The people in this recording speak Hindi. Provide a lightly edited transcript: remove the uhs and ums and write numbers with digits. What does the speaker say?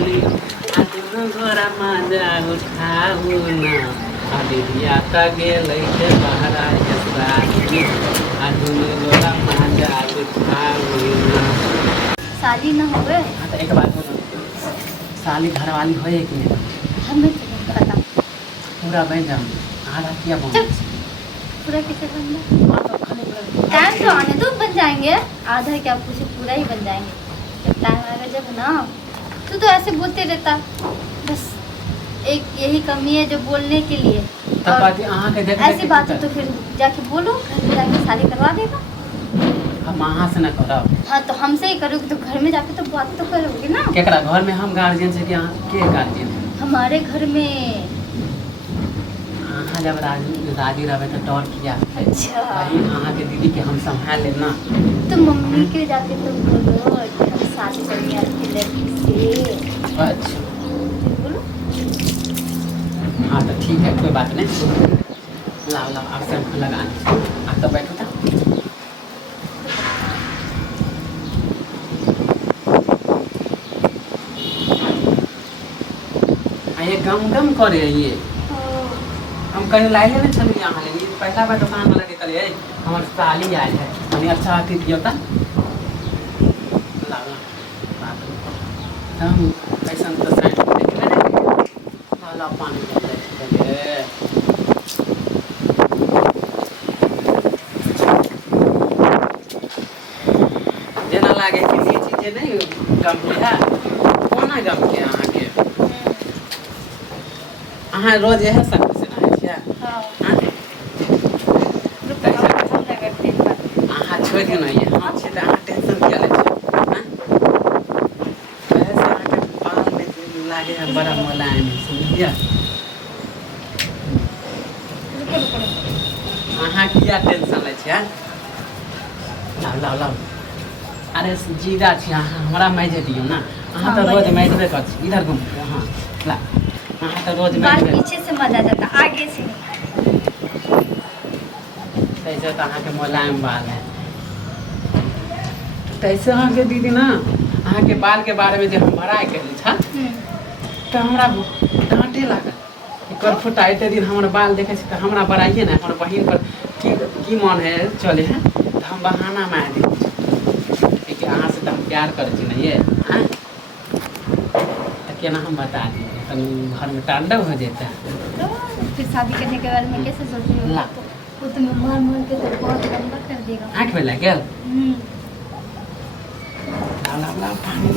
साली आदुनो गोरा माजा उठाऊ ना अलिया का गेलै के बहरा के साली आदुनो गोरा माजा उठाऊ ना। साली ना हो गए। हाँ तो एक बात बोलो, साली घर वाली हो कि नहीं? हमें तो नहीं पता। पूरा बन जाऊँ आधा क्या बोल पूरा कैसे बनना? टाइम तो आने दो, बन जाएंगे। आधा क्या पूछे, पूरा ही बन जाएंगे जब टाइम आएगा जब ना। तू तो ऐसे बोलते रहता, बस एक यही कमी है जो बोलने के लिए। ऐसी बात है तो फिर जाके बोलो, घर में जाके शादी करवा देगा। हम वहाँ से न करो। हाँ तो हमसे ही करोगे तो घर में जाके तो बात तो करोगे ना। केकरा घर में हम गार्जियन से क्या के गार्जियन? हमारे घर में हाँ जब राजी रहे तो डर किया। अच्छा भाई अहाँ के दीदी के हम संभाल लेना। तो मम्मी के जाके तो बोलो कि हम शादी करनी है आपकी लड़की से। अच्छा बोलो। हाँ तो ठीक है, कोई बात नहीं। लाओ लाओ आप सब लगा आप तो बैठो था। ये गम करे ये हम कहीं लाइले नहीं चले यहाँ लेंगे पहला बार दुकान वाला के करे हमारे साली आए है हमें अच्छा आती दिया था हम ऐसा तो साइड लाला पानी जना लागे किसी चीज़ नहीं गम है कौन है गम के यहाँ के अहाँ रोज यह सब से नहाय छियै? अहाँ छोड़ दियौ ने ये हम छी तऽ अहाँ टेंशन किया लै छियै? वैसे अहाँके बाल में लागे है बड़ा मुलायम है समझिए। अहाँ किया टेंशन लै छियै? लाओ लाओ लाओ अरे जीरा छी अहाँ हमरा मैजे दियौ ना। अहाँ तो रोज मैजबे कर छी इधर घूम वहाँ ला हाँ तो रोज बाल पीछे से मजा जाता आगे से कैसे तो अहाँ के मुलायम बाल है कैसे अहाँ के दीदी ना अहाँ के बाल के बारे में जब हम बड़ाई कैली था तो हमरा डांटे लागल कर फुटाइते दिन हमारा बाल देखे तो हमरा बड़ाइए ना हमारे बहन पर की मन है चले हैं तो हम बहाना में आए कि अहाँ से तो हम प्यार कर छी नहीं है केना हम बता दिए तो घर में तांडव हो जाता है। तो फिर शादी करने के बारे में कैसे सोच रही हो? वो तुम्हें मार के तो बहुत लंबा कर देगा। आँख में लग गया पानी